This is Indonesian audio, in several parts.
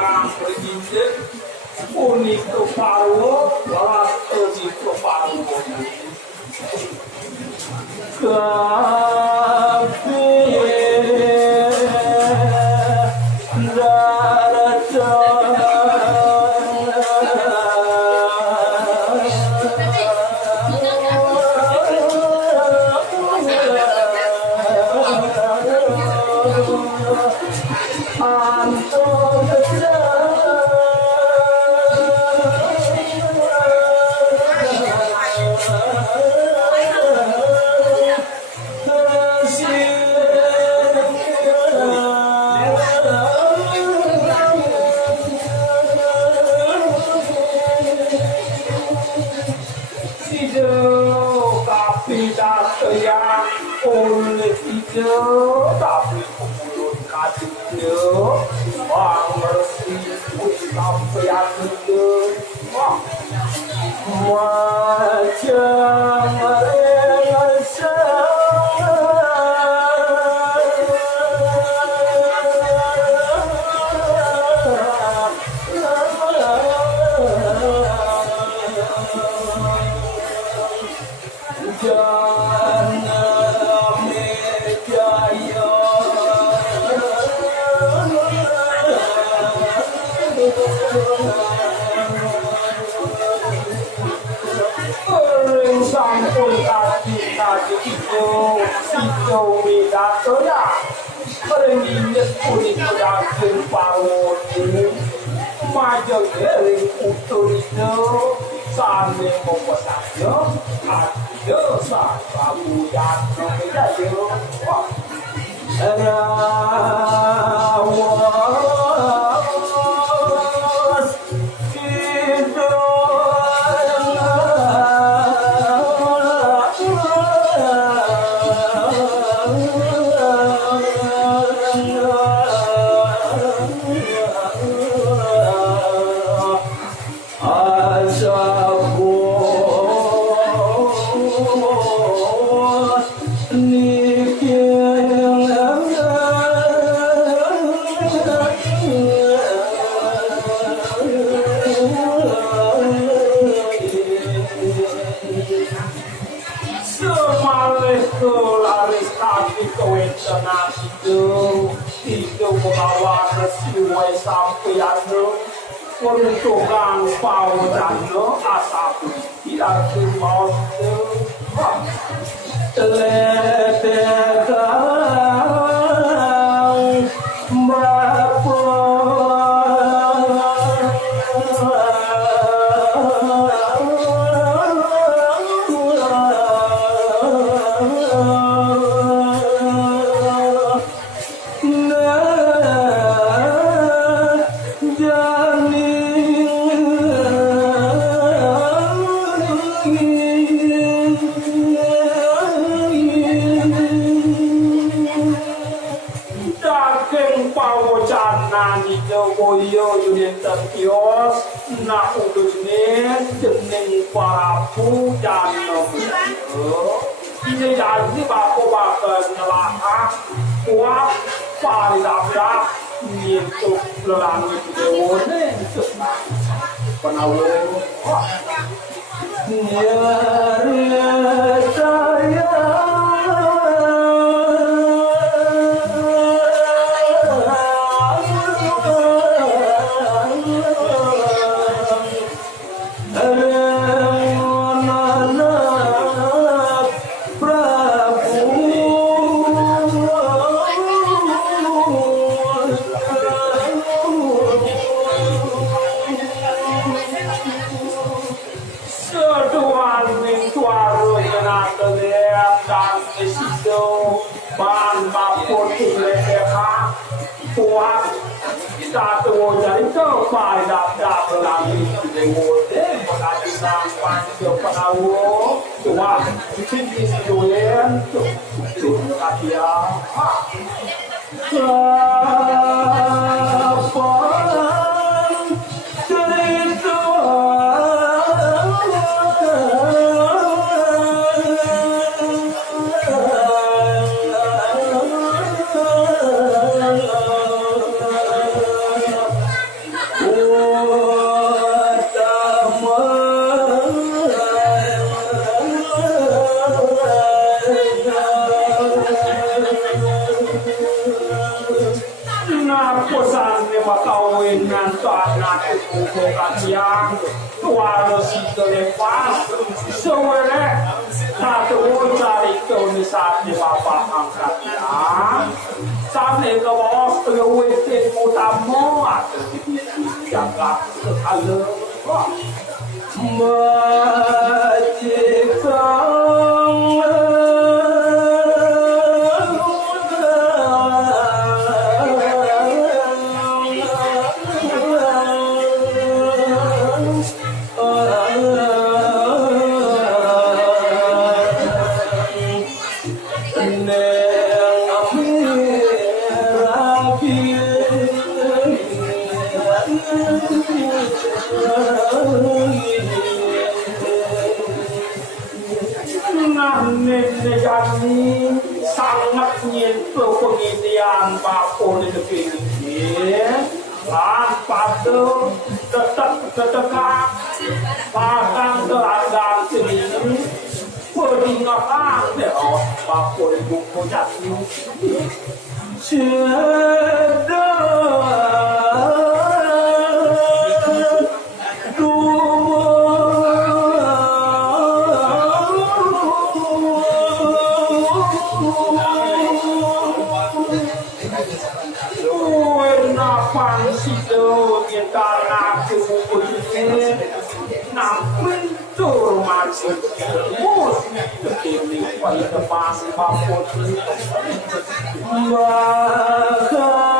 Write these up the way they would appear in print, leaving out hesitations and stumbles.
yang berjinjit unik keparuh walau unik keparuh tapi mulut kajinya bang bersih sampai hatinya macam rasa Sejauh midatoya Perenginnya kuning pedaging parwoni Majang dari utur itu Sambil membesarnya Ada sahabu yang berbeda Rawas Peruntukan paudannya asap tidak mau teletekan berapa Kios nak udusnya jenis para pujan ini jadi bapak-bapak ngelakak kuat paridapdak itu lelangi dewane itu penawar nyari saya satu dari kepai daftar lagi dewote mengaji sampai ke penawo cuma sini doyan tuh kakia tanah itu kasihan tua si kelepas seweleh satu cari keunisan di bapak angkatnya sampai ke bawah kewetin utama jaga sekali ini sangat nyentuh pengintian Papua di negeri ini dan pada tetap bahkan keadaan sini peringatan Papua di buku jatuh karena kemudian namun turmasuk mus ini pada depan Papua bahkan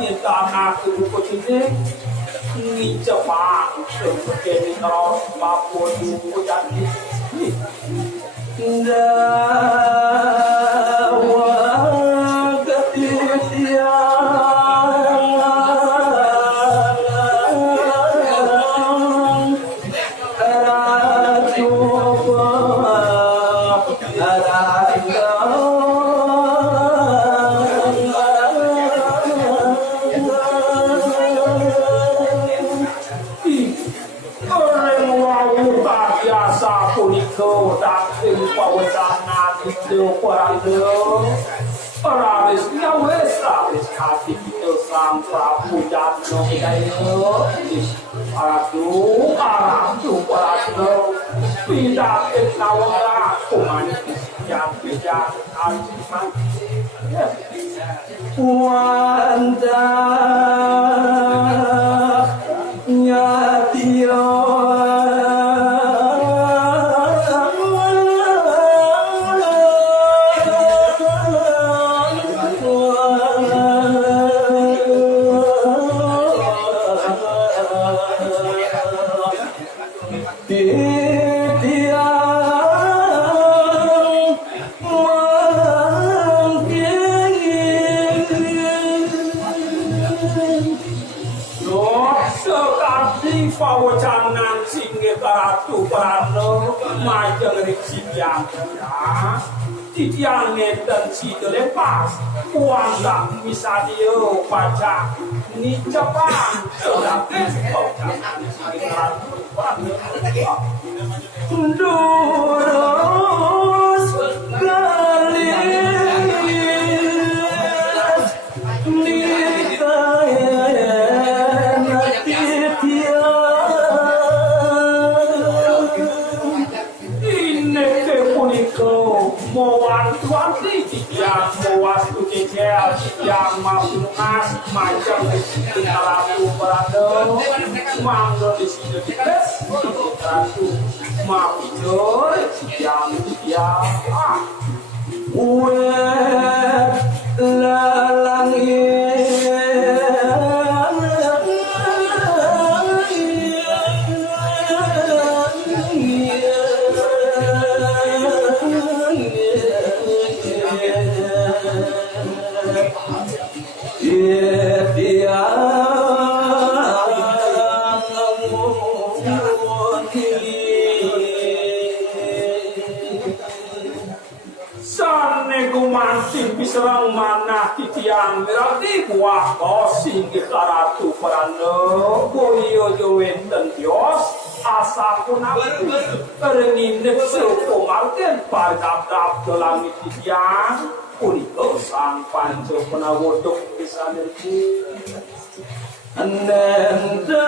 ni tanah kebuku sini ni cepat seperti kalau Papua buku jadi dawa ketia Raris nyawes raris hati kita sang Prabu Jatno Dayo aratu pidatin nawara kumanis yang bijak anjiman wanda nyatio pawacanan singgih karatu parano majeng riksiang titiang ngeten si lepas kuanda bisa dia baca ni Jepang sudah pawacanan singgih karatu parano durus galis ni yang muas kucingel yang mampu mas macam ratu berado mangga di sini di ratu mampu yang lalang Gumantin piserang mana titiang berarti buah kosing di karatu perano boyo jowenten dios asa kunaku erengin nekso marken pardap-dap langit titiang puniko sang panco penawodok pisanerku anenda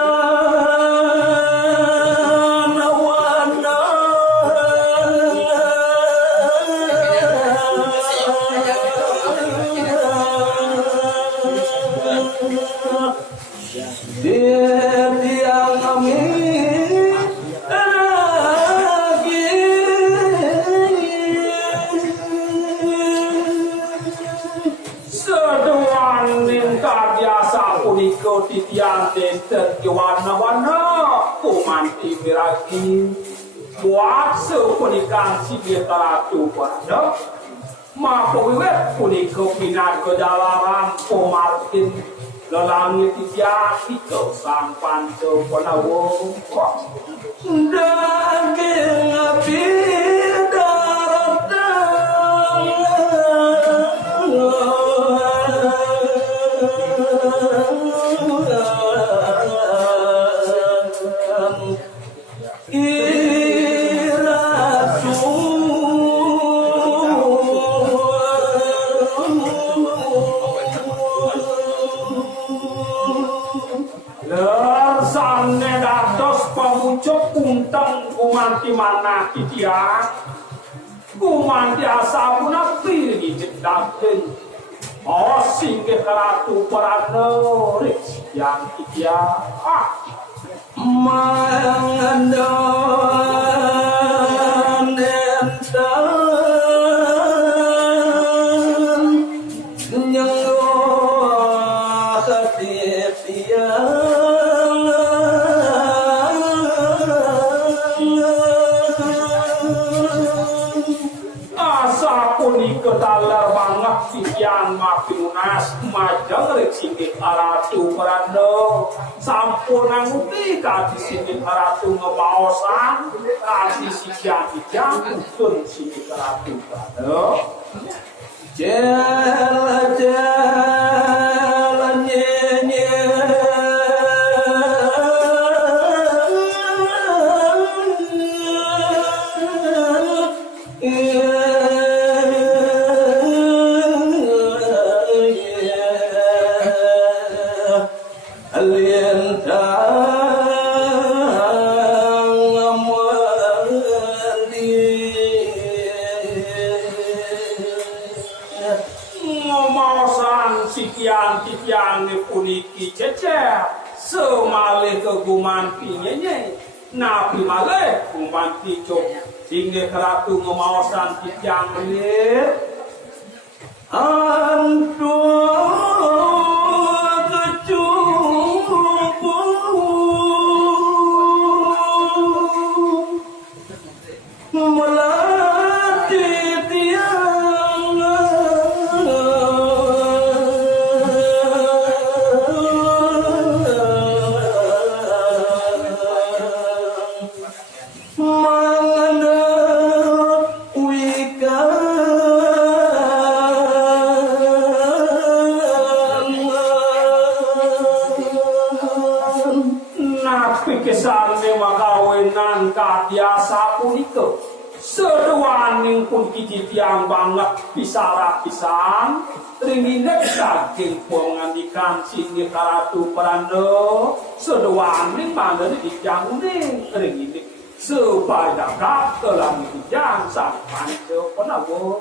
titian denter ke warna-warna kumanti miragi buat sepunikan si betaratu pada mapowiwet puniko pinat ke dalaran kumartin lelangit titian iko sang panco penawo daging api kumanti mana titian kumanti asa puna pilih jedaken osing ke karatu parano yang titian mangandan entan nyengo ketitian ketalar banget titian makinunas majang rek singgit aratu parano sampun nguti kati singgit aratu ngemaosan kati sikian-sikian utun singgit aratu parano jalan nyenye titian puniki cecer semale kegumanti nyenye napi male gumanti cok sehingga keratu ngemawasan titian menir antuh kecupu melatih tiang biasa puniko seduaning pun kicitiang banget pisara-pisan ringinek daging pengandikan sini karatu perando seduaning mana dijang ning ringinek supaya dapat telah dijang sang panco penawo